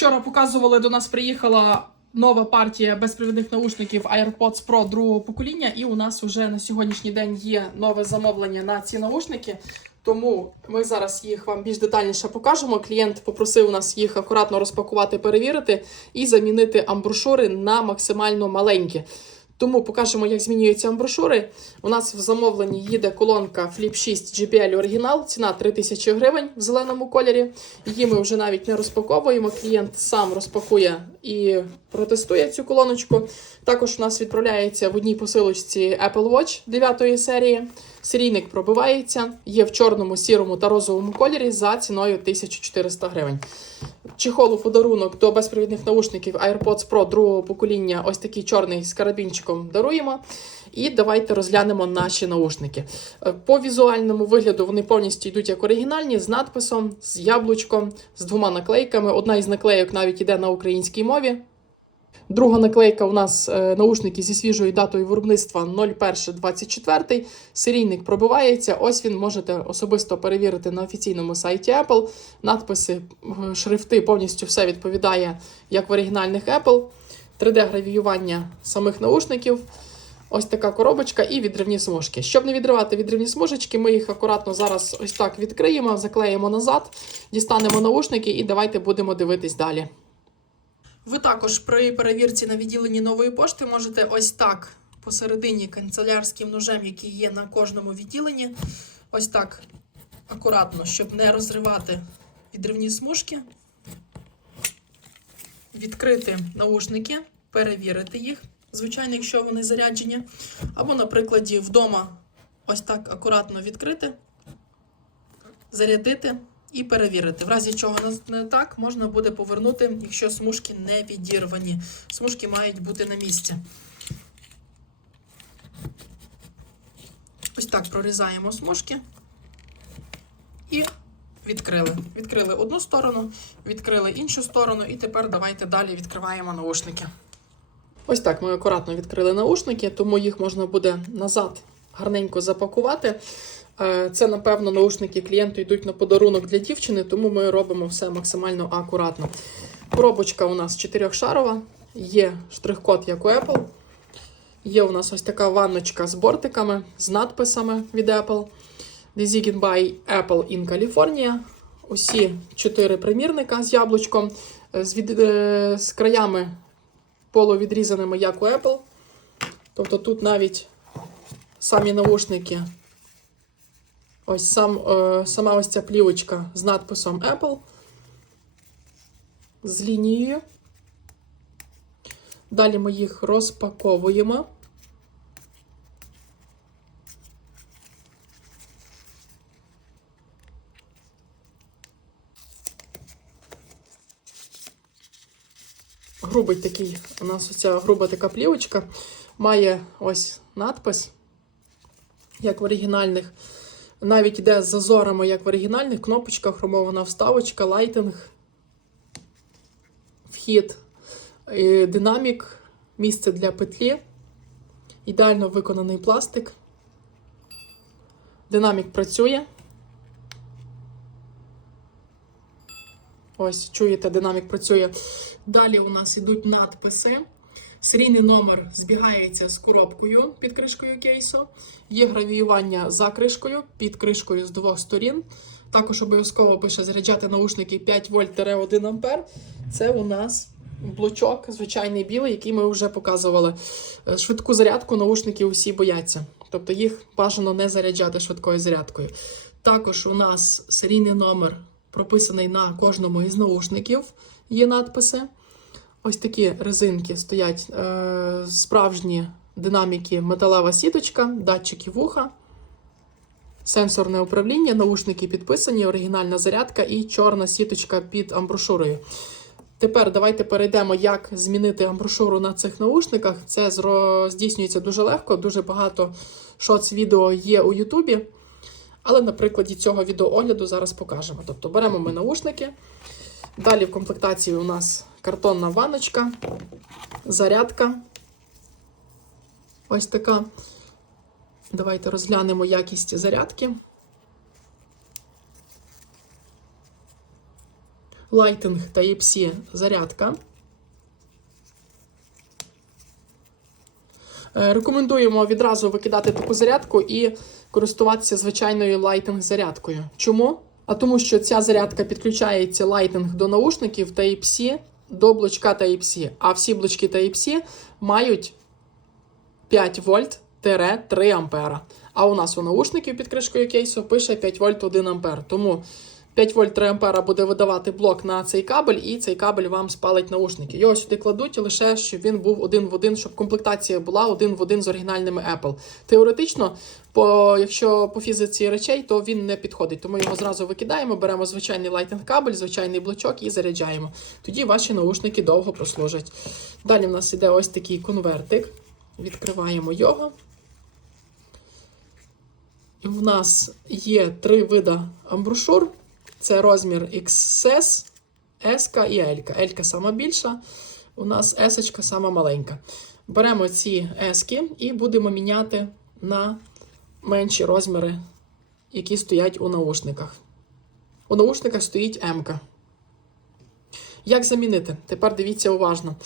Вчора показували, до нас приїхала нова партія безпровідних наушників AirPods Pro другого покоління, і у нас вже на сьогоднішній день є нове замовлення на ці наушники. Тому ми зараз їх вам більш детальніше покажемо. Клієнт попросив нас їх акуратно розпакувати, перевірити і замінити амбрушури на максимально маленькі. Тому покажемо, як змінюються амброшури. У нас в замовленні їде колонка Flip 6 GPL оригінал, ціна 3000 гривень в зеленому кольорі. Її ми вже навіть не розпаковуємо. Клієнт сам розпакує і протестує цю колоночку. Також у нас відправляється в одній посилочці Apple Watch 9 серії. Серійник пробивається, є в чорному, сірому та розовому кольорі за ціною 1400 гривень. Чехол у подарунок до безпровідних наушників AirPods Pro другого покоління, ось такий чорний з карабінчиком даруємо. І давайте розглянемо наші наушники. Е, По візуальному вигляду вони повністю йдуть як оригінальні, з надписом, з яблучком, з двома наклейками. Одна із наклейок навіть іде на українській мові. Друга наклейка у нас е, наушники зі свіжою датою виробництва 01.24. Серійник пробивається. Ось він можете особисто перевірити на офіційному сайті Apple. Надписи, е, шрифти повністю все відповідає, як в оригінальних Apple. 3D-гравіювання самих наушників. Ось така коробочка і відривні смужки. Щоб не відривати відривні смужечки, ми їх акуратно зараз ось так відкриємо, заклеїмо назад, дістанемо наушники і давайте будемо дивитись далі. Ви також при перевірці на відділенні нової пошти можете ось так посередині канцелярським ножем, який є на кожному відділенні, ось так акуратно, щоб не розривати відривні смужки, відкрити наушники, перевірити їх, звичайно, якщо вони заряджені, або, на прикладі, вдома ось так акуратно відкрити, зарядити і перевірити. В разі чого не- так, можна буде повернути, якщо смужки не відірвані. Смужки мають бути на місці. Ось так прорізаємо смужки і відкрили. Відкрили одну сторону, відкрили іншу сторону, і тепер давайте далі відкриваємо наушники. Ось так ми акуратно відкрили наушники, тому їх можна буде назад гарненько запакувати. Е, Це, напевно, наушники клієнту йдуть на подарунок для дівчини, тому ми робимо все максимально акуратно. Коробочка у нас чотирьохшарова, є штрих-код, як у Apple. Є у нас ось така ванночка з бортиками, з надписами від Apple. Designed by Apple in California. Усі чотири примірника з яблучком, з, від, е, з краями полувідрізаними, як у Apple. Тобто тут навіть самі наушники Ось сам, е, сама ось ця плівочка з надписом Apple. З лінією. Далі ми їх розпаковуємо. Грубий такий, у нас оця груба така плівочка. Має ось надпис, як в оригінальних. Навіть йде з зазорами, як в оригінальних, кнопочка, хромована вставочка, лайтинг, вхід, е, динамік, місце для петлі, ідеально виконаний пластик. Динамік працює. Ось, чуєте, динамік працює. Далі у нас йдуть надписи. Серійний номер збігається з коробкою під кришкою кейсу. Є гравіювання за кришкою, під кришкою з двох сторін. Також обов'язково пише заряджати наушники 5 вольт 1 ампер. Це у нас блочок, звичайний білий, який ми вже показували. Е, Швидку зарядку наушники усі бояться. Тобто їх бажано не заряджати швидкою зарядкою. Також у нас серійний номер прописаний на кожному із наушників. Є надписи. Ось такі резинки стоять е, справжні динаміки, металева сіточка, датчики вуха, сенсорне управління, наушники підписані, оригінальна зарядка і чорна сіточка під амброшурою. Тепер давайте перейдемо, як змінити амброшуру на цих наушниках. Це здійснюється дуже легко, дуже багато шоц відео є у Ютубі. Але на прикладі цього відеоогляду зараз покажемо. Тобто беремо ми наушники. Далі в комплектації у нас картонна ванночка, зарядка. Ось така. Давайте розглянемо якість зарядки. Lighting Type-C зарядка. Е, Рекомендуємо відразу викидати таку зарядку і користуватися звичайною лайтинг зарядкою. Чому? А тому, що ця зарядка підключається Lightning до наушників Type-C до блочка Type-C. А всі блочки Type-C мають 5 вольт 3 ампера. А у нас у наушників під кришкою кейсу пише 5 вольт 1 ампер. Тому 5 вольт 3 ампера буде видавати блок на цей кабель, і цей кабель вам спалить наушники. Його сюди кладуть лише, щоб він був один в один, щоб комплектація була один в один з оригінальними Apple. Теоретично, по, якщо по фізиці речей, то він не підходить. Тому його зразу викидаємо, беремо звичайний лайтинг кабель, звичайний блочок і заряджаємо. Тоді ваші наушники довго прослужать. Далі в нас іде ось такий конвертик. Відкриваємо його. В нас є три вида амброшур. Це розмір XS, S і L. L сама більша, у нас S сама маленька. Беремо ці S і будемо міняти на менші розміри, які стоять у наушниках. У наушниках стоїть М. -ка. Як замінити? Тепер дивіться уважно.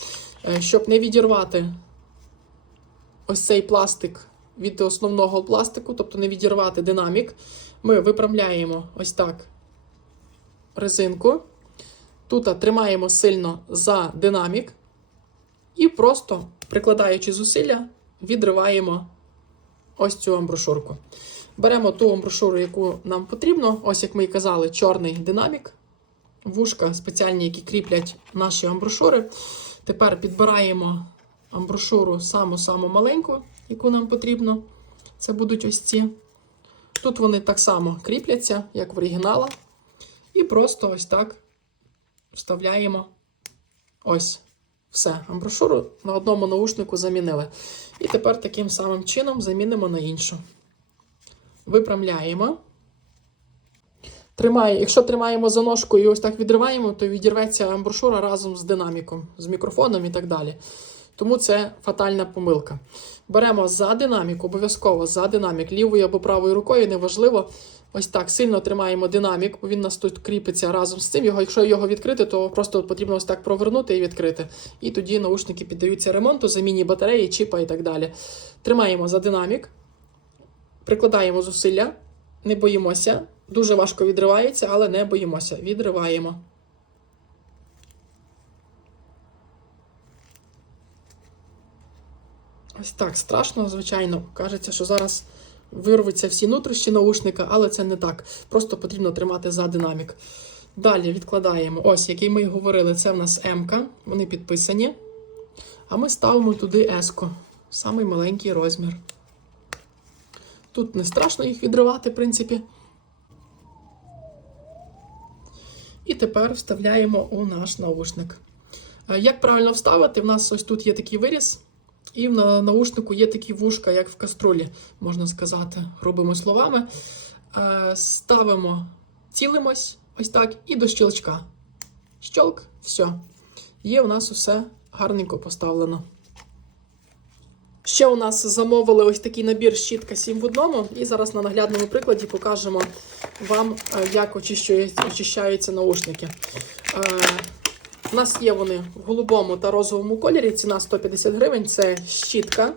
Е, Щоб не відірвати ось цей пластик від основного пластику, тобто не відірвати динамік, ми виправляємо ось так резинку. Тут тримаємо сильно за динамік і просто, прикладаючи зусилля, відриваємо ось цю амброшурку. Беремо ту амброшуру, яку нам потрібно. Ось, як ми і казали, чорний динамік. Вушка спеціальні, які кріплять наші амброшури. Тепер підбираємо амброшуру саму-саму маленьку, яку нам потрібно. Це будуть ось ці. Тут вони так само кріпляться, як в оригінала. І просто ось так вставляємо ось все. Амброшуру на одному наушнику замінили. І тепер таким самим чином замінимо на іншу. Випрямляємо. Тримає, якщо тримаємо за ножку і ось так відриваємо, то відірветься амброшура разом з динаміком, з мікрофоном і так далі. Тому це фатальна помилка. Беремо за динамік, обов'язково за динамік, лівою або правою рукою, неважливо. Ось так сильно тримаємо динамік, бо він нас тут кріпиться разом з цим. Його, якщо його відкрити, то просто потрібно ось так провернути і відкрити. І тоді наушники піддаються ремонту, заміні батареї, чіпа і так далі. Тримаємо за динамік, прикладаємо зусилля, не боїмося. Дуже важко відривається, але не боїмося. Відриваємо. Ось так страшно, звичайно. Кажеться, що зараз вирветься всі нутрищі наушника, але це не так. Просто потрібно тримати за динамік. Далі відкладаємо. Ось, який ми говорили, це в нас М. Вони підписані. А ми ставимо туди S. Самий маленький розмір. Тут не страшно їх відривати, в принципі. І тепер вставляємо у наш наушник. Е, Як правильно вставити? У нас ось тут є такий виріз. І на наушнику є такі вушка, як в каструлі, можна сказати, грубими словами. Е, Ставимо, цілимось ось так, і до щелчка. Щелк, все. Є у нас усе гарненько поставлено. Ще у нас замовили ось такий набір щітка 7 в одному. І зараз на наглядному прикладі покажемо вам, е, як очищаються наушники. У нас є вони в голубому та розовому кольорі. Ціна 150 гривень. Це щітка,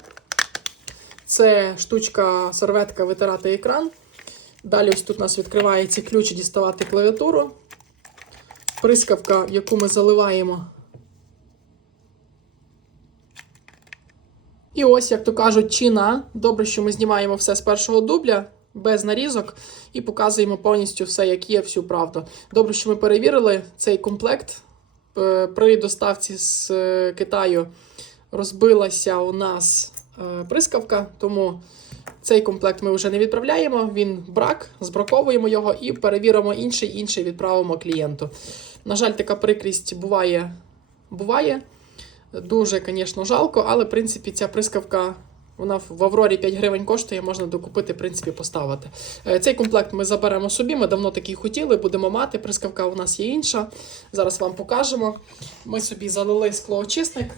це штучка, серветка витирати екран. Далі ось тут у нас відкривається ключ діставати клавіатуру. Прискавка, яку ми заливаємо. І ось, як то кажуть, чина. Добре, що ми знімаємо все з першого дубля, без нарізок, і показуємо повністю все, як є, всю правду. Добре, що ми перевірили цей комплект. Е, При доставці з е, Китаю розбилася у нас е, прискавка, тому цей комплект ми вже не відправляємо. Він брак, збраковуємо його і перевіримо інший, інший відправимо клієнту. На жаль, така прикрість буває. буває. Дуже, звісно, жалко, але в принципі ця прискавка. Вона в Аврорі 5 гривень коштує, можна докупити, в принципі, поставити. Е, Цей комплект ми заберемо собі. Ми давно такий хотіли, будемо мати. Прискавка у нас є інша. Зараз вам покажемо. Ми собі залили склоочисник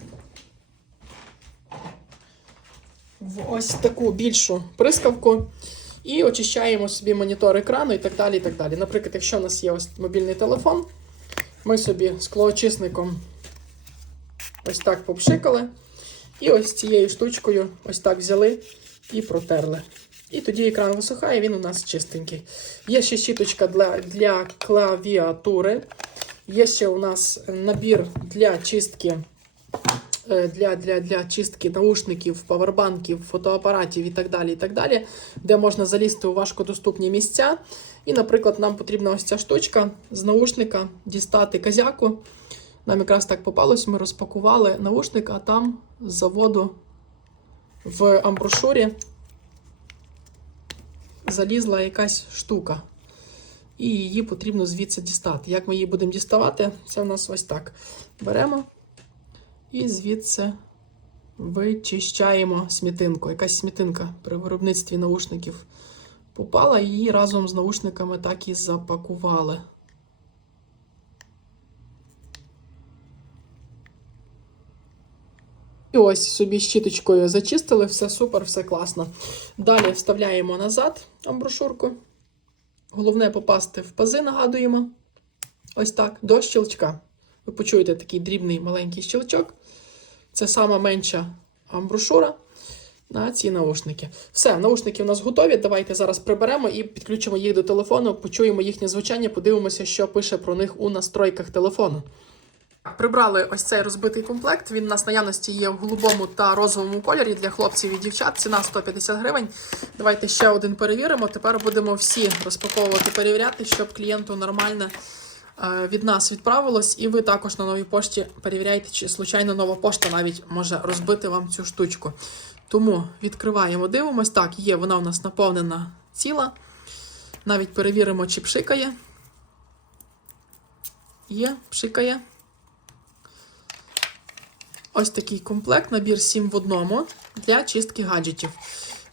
в ось таку більшу прискавку. І очищаємо собі монітор екрану і так далі. і так далі. Наприклад, якщо у нас є ось мобільний телефон, Ми собі склоочисником ось так попшикали. І ось цією штучкою ось так взяли і протерли. І тоді екран висухає, він у нас чистенький. Є ще щіточка для, для клавіатури. Є ще у нас набір для чистки е, для, для, для чистки наушників, павербанків, фотоапаратів і так далі, і так далі, де можна залізти у важкодоступні місця. І, наприклад, нам потрібна ось ця штучка з наушника дістати козяку. Нам якраз так попалось, ми розпакували наушник, а там з заводу в амброшурі залізла якась штука. І її потрібно звідси дістати. Як ми її будемо діставати, це у нас ось так. Беремо і звідси вичищаємо смітинку. Якась смітинка при виробництві наушників попала, її разом з наушниками так і запакували. Ось собі щіточкою зачистили, все супер, все класно. Далі вставляємо назад амброшурку. Головне попасти в пази, нагадуємо. Ось так, до щелчка. Ви почуєте такий дрібний маленький щелчок. Це сама менша амброшура на ці наушники. Все, наушники у нас готові. Давайте зараз приберемо і підключимо їх до телефону, почуємо їхнє звучання, подивимося, що пише про них у настройках телефону. Прибрали ось цей розбитий комплект. Він у нас наявності є в голубому та розовому кольорі для хлопців і дівчат. Ціна 150 гривень. Давайте ще один перевіримо. Тепер будемо всі розпаковувати, перевіряти, щоб клієнту нормально е, від нас відправилось. І ви також на новій пошті перевіряйте, чи случайно нова пошта навіть може розбити вам цю штучку. Тому відкриваємо, дивимось. Так, є, вона у нас наповнена ціла. Навіть перевіримо, чи пшикає. Є, пшикає. Ось такий комплект, набір 7 в одному для чистки гаджетів.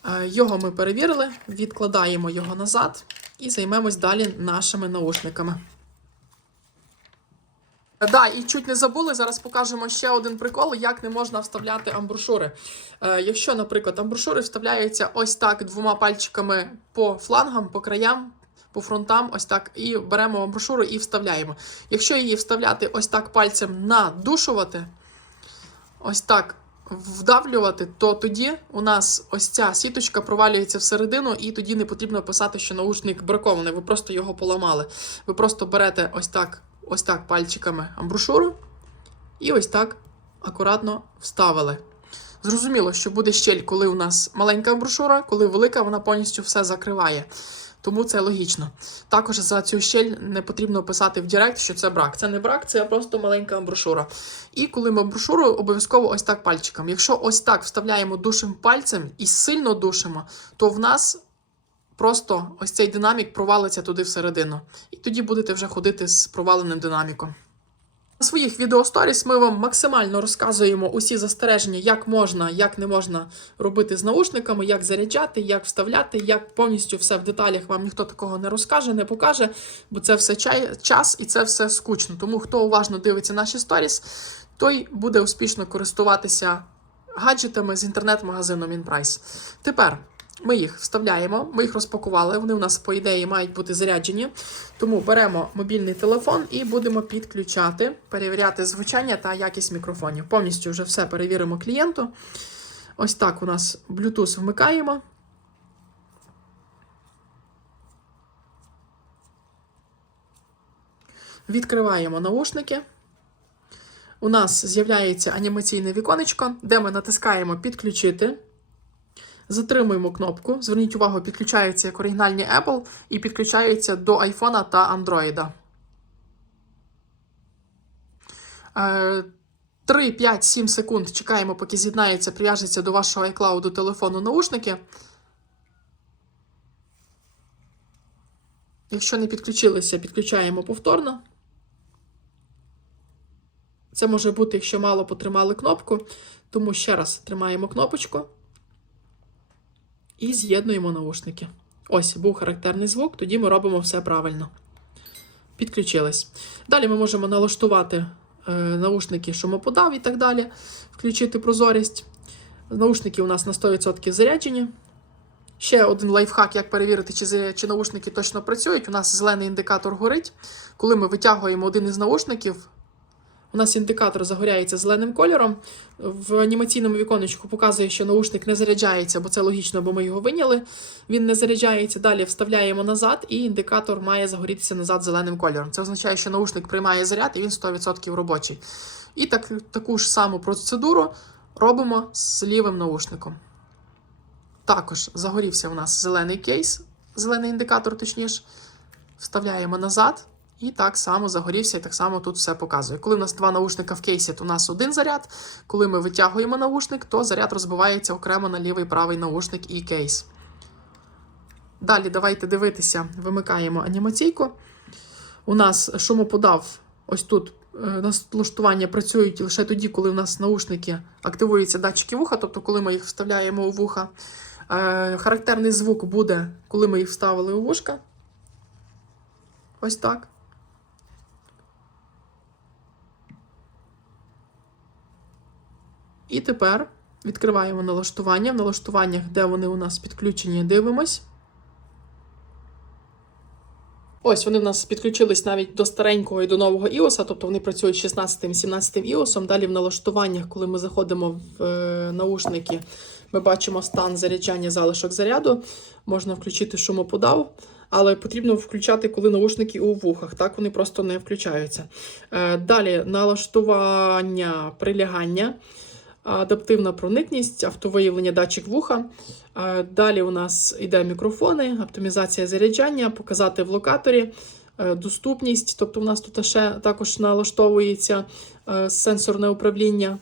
Е, Його ми перевірили, відкладаємо його назад і займемось далі нашими наушниками. Да, і чуть не забули, зараз покажемо ще один прикол, як не можна вставляти амброшури. Е, якщо, наприклад, амброшури вставляються ось так двома пальчиками по флангам, по краям, по фронтам, ось так, і беремо амброшуру і вставляємо. Якщо її вставляти ось так пальцем надушувати, ось так вдавлювати, то тоді у нас ось ця сіточка провалюється всередину, і тоді не потрібно писати, що наушник бракований. Ви просто його поламали. Ви просто берете ось так, ось так пальчиками амброшуру і ось так акуратно вставили. Зрозуміло, що буде щель, коли у нас маленька амброшура, коли велика, вона повністю все закриває. Тому це логічно. Також за цю щель не потрібно писати в Директ, що це брак. Це не брак, це просто маленька брошура. І коли ми брошуру, обов'язково ось так пальчиком. Якщо ось так вставляємо душим пальцем і сильно душимо, то в нас просто ось цей динамік провалиться туди всередину. І тоді будете вже ходити з проваленим динаміком. На своїх відеосторіс ми вам максимально розказуємо усі застереження, як можна, як не можна робити з наушниками, як заряджати, як вставляти, як повністю все в деталях вам ніхто такого не розкаже, не покаже, бо це все час і це все скучно. Тому хто уважно дивиться наші сторіс, той буде успішно користуватися гаджетами з інтернет-магазину Мінпрайс. Тепер. Ми їх вставляємо, ми їх розпакували. Вони у нас, по ідеї, мають бути заряджені. Тому беремо мобільний телефон і будемо підключати, перевіряти звучання та якість мікрофонів. Повністю вже все перевіримо клієнту. Ось так у нас Bluetooth вмикаємо. Відкриваємо наушники. У нас з'являється анімаційне віконечко, де ми натискаємо Підключити. Затримуємо кнопку. Зверніть увагу, підключаються як оригінальні Apple і підключаються до iPhone та Android. 3, 5, 7 секунд чекаємо, поки з'єднається, прив'яжеться до вашого iCloud телефону наушники. Якщо не підключилися, підключаємо повторно. Це може бути, якщо мало потримали кнопку, тому ще раз тримаємо кнопочку. І з'єднуємо наушники. Ось був характерний звук, тоді ми робимо все правильно. Підключились. Далі ми можемо налаштувати е, наушники шумоподав і так далі, включити прозорість. Наушники у нас на 100% заряджені. Ще один лайфхак, як перевірити, чи, чи наушники точно працюють. У нас зелений індикатор горить. Коли ми витягуємо один із наушників, у нас індикатор загоряється зеленим кольором. В анімаційному віконечку показує, що наушник не заряджається, бо це логічно, бо ми його виняли. Він не заряджається. Далі вставляємо назад, і індикатор має загорітися назад зеленим кольором. Це означає, що наушник приймає заряд і він 100% робочий. І так, таку ж саму процедуру робимо з лівим наушником. Також загорівся у нас зелений кейс, зелений індикатор, точніше. Вставляємо назад. І так само загорівся, і так само тут все показує. Коли у нас два наушника в кейсі, то у нас один заряд. Коли ми витягуємо наушник, то заряд розбивається окремо на лівий правий наушник і кейс. Далі давайте дивитися, вимикаємо анімаційку. У нас шумоподав ось тут е, налаштування працюють лише тоді, коли у нас наушники активуються датчики вуха, тобто коли ми їх вставляємо у вуха. Е, Характерний звук буде, коли ми їх вставили у вушка. Ось так. І тепер відкриваємо налаштування. В налаштуваннях, де вони у нас підключені, дивимось. Ось вони в нас підключились навіть до старенького і до нового iOS, тобто вони працюють 16 і 17 iOS. Далі в налаштуваннях, коли ми заходимо в е, наушники, ми бачимо стан заряджання залишок заряду. Можна включити шумоподав, але потрібно включати, коли наушники у вухах. Так вони просто не включаються. Е, далі налаштування прилягання. Адаптивна проникність, автовиявлення датчик вуха. Е, Далі у нас йде мікрофони, оптимізація заряджання, показати в локаторі, е, доступність. Тобто, у нас тут ще також налаштовується е, сенсорне управління,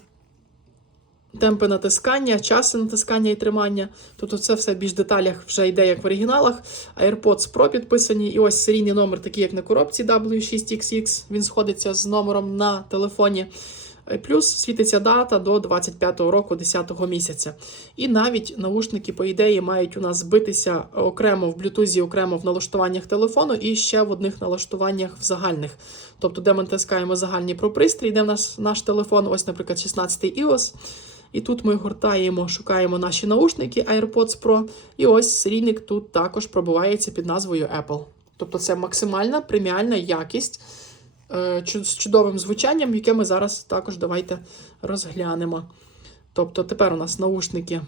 темпи натискання, часи натискання і тримання. Тобто, це все більш деталях вже йде як в оригіналах. AirPods Pro підписані. І ось серійний номер, такий як на коробці W6XX. Він сходиться з номером на телефоні. Е, Плюс світиться дата до 25-го року 10-го місяця. І навіть наушники, по ідеї, мають у нас збитися окремо в блютузі, окремо в налаштуваннях телефону і ще в одних налаштуваннях в загальних. Тобто, де ми натискаємо загальні про пристрій, де в нас наш телефон, ось, наприклад, 16 iOS. І тут ми гортаємо, шукаємо наші наушники AirPods Pro. І ось серійник тут також пробувається під назвою Apple. Тобто це максимальна преміальна якість з чудовим звучанням, яке ми зараз також давайте розглянемо. Тобто тепер у нас наушники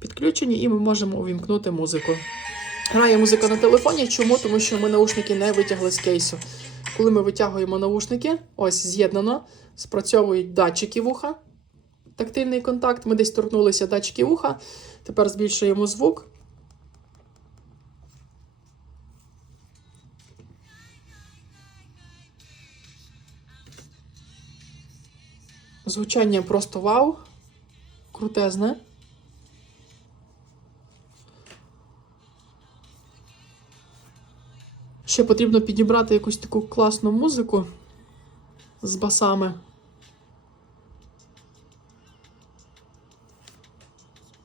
підключені, і ми можемо увімкнути музику. Грає музика на телефоні. Чому? Тому що ми наушники не витягли з кейсу. Коли ми витягуємо наушники, ось з'єднано, спрацьовують датчики вуха. Тактильний контакт. Ми десь торкнулися датчики вуха. Тепер збільшуємо звук. Звучання просто вау. Крутезне. Ще потрібно підібрати якусь таку класну музику з басами.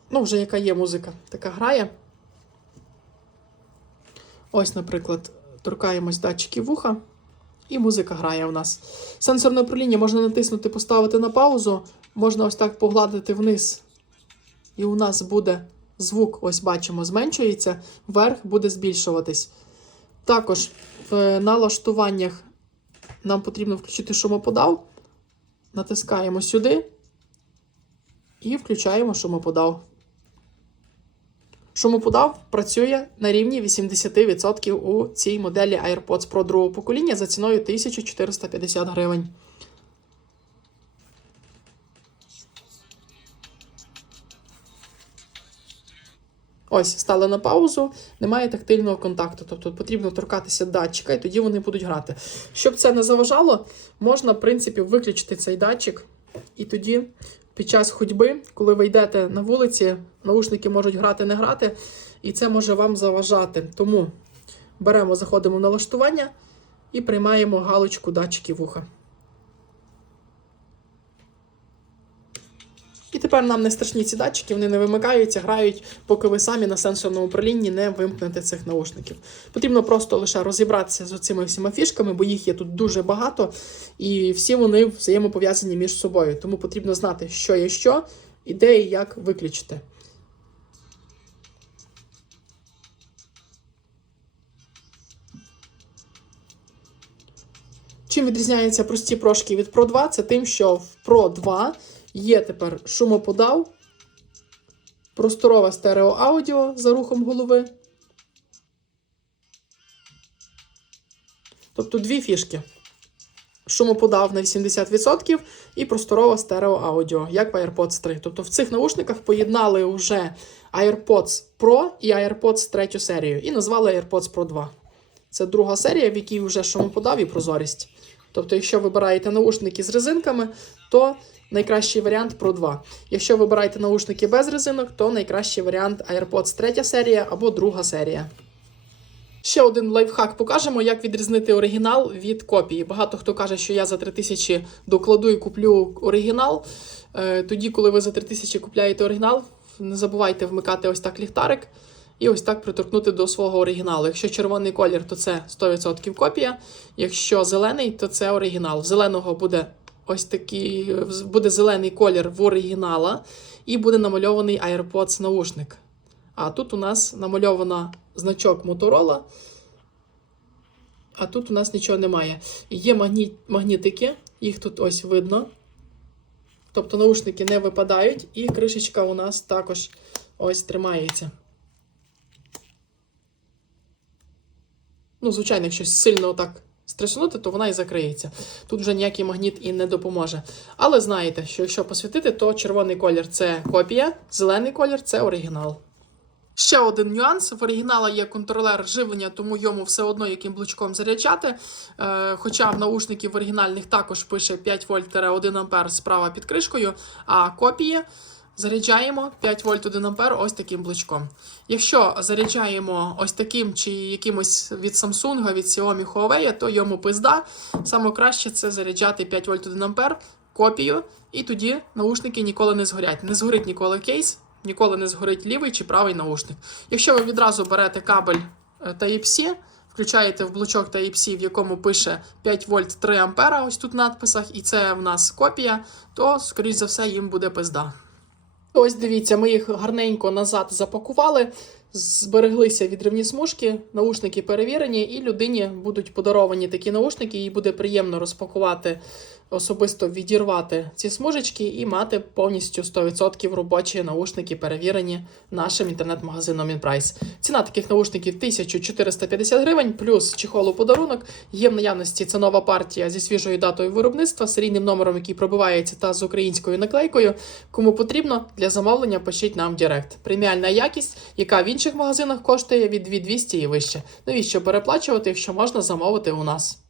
Ну, вже яка є музика, така грає. Ось, наприклад, торкаємось датчиків вуха, і музика грає у нас. Сенсорне управління можна натиснути, поставити на паузу, можна ось так погладити вниз. І у нас буде звук, ось бачимо, зменшується, вверх буде збільшуватись. Також в налаштуваннях нам потрібно включити шумоподав. Натискаємо сюди і включаємо шумоподав. Шумоподав працює на рівні 80% у цій моделі AirPods Pro другого покоління за ціною 1450 гривень. Ось, стали на паузу, немає тактильного контакту, тобто потрібно торкатися датчика, і тоді вони будуть грати. Щоб це не заважало, можна, в принципі, виключити цей датчик, і тоді під час ходьби, коли ви йдете на вулиці, наушники можуть грати, не грати, і це може вам заважати. Тому беремо, заходимо в налаштування і приймаємо галочку датчики вуха. І тепер нам не страшні ці датчики, вони не вимикаються, грають, поки ви самі на сенсорному управлінні не вимкнете цих наушників. Потрібно просто лише розібратися з цими всіма фішками, бо їх є тут дуже багато, і всі вони взаємопов'язані між собою. Тому потрібно знати, що є що, і де і як виключити. Чим відрізняються прості прошки від Pro 2, це тим, що в Pro 2 є тепер шумоподав, просторове стереоаудіо за рухом голови. Тобто дві фішки. Шумоподав на 80% і просторове стереоаудіо, як в AirPods 3. Тобто в цих наушниках поєднали вже AirPods Pro і AirPods 3 серію і назвали AirPods Pro 2. Це друга серія, в якій вже шумоподав і прозорість. Тобто, якщо вибираєте наушники з резинками, то найкращий варіант Pro 2. Якщо вибираєте наушники без резинок, то найкращий варіант AirPods 3 серія або друга серія. Ще один лайфхак покажемо, як відрізнити оригінал від копії. Багато хто каже, що я за 3000 докладу і куплю оригінал. Е, Тоді, коли ви за 3000 купляєте оригінал, не забувайте вмикати ось так ліхтарик і ось так приторкнути до свого оригіналу. Якщо червоний колір, то це 100% копія. Якщо зелений, то це оригінал. Зеленого буде ось такий буде зелений колір в оригінала, і буде намальований AirPods наушник. А тут у нас намальовано значок Motorola, а тут у нас нічого немає. Є магні... магнітики, їх тут ось видно. Тобто наушники не випадають, і кришечка у нас також ось тримається. Ну, звичайно, якщо сильно так стресунути, то вона і закриється. Тут вже ніякий магніт і не допоможе. Але знаєте, що якщо посвітити, то червоний колір це копія, зелений колір це оригінал. Ще один нюанс: в оригінала є контролер живлення, тому йому все одно яким блочком заряджати. Е, хоча в наушників оригінальних також пише 5 вольт 1 ампер справа під кришкою, а копії заряджаємо 5 вольт 1 ампер ось таким блочком. Якщо заряджаємо ось таким чи якимось від Samsung, від Xiaomi, Huawei, то йому пизда. Саме краще це заряджати 5 вольт 1 ампер, копію, і тоді наушники ніколи не згорять. Не згорить ніколи кейс. Ніколи не згорить лівий чи правий наушник. Якщо ви відразу берете кабель е, Type-C, включаєте в блочок Type-C, в якому пише 5 вольт 3 ампера, ось тут в надписах, і це в нас копія, то, скоріш за все, їм буде пизда. Ось дивіться, ми їх гарненько назад запакували, збереглися відривні смужки, наушники перевірені, і людині будуть подаровані такі наушники, їй буде приємно розпакувати, особисто відірвати ці смужечки і мати повністю 100% робочі наушники, перевірені нашим інтернет-магазином InPrice. Ціна таких наушників 1450 гривень, плюс чехол у подарунок. Є в наявності це нова партія зі свіжою датою виробництва, серійним номером, який пробивається, та з українською наклейкою. Кому потрібно для замовлення, пишіть нам в Директ. Преміальна якість, яка в інших магазинах коштує від 2200 і вище. Навіщо переплачувати, якщо можна замовити у нас?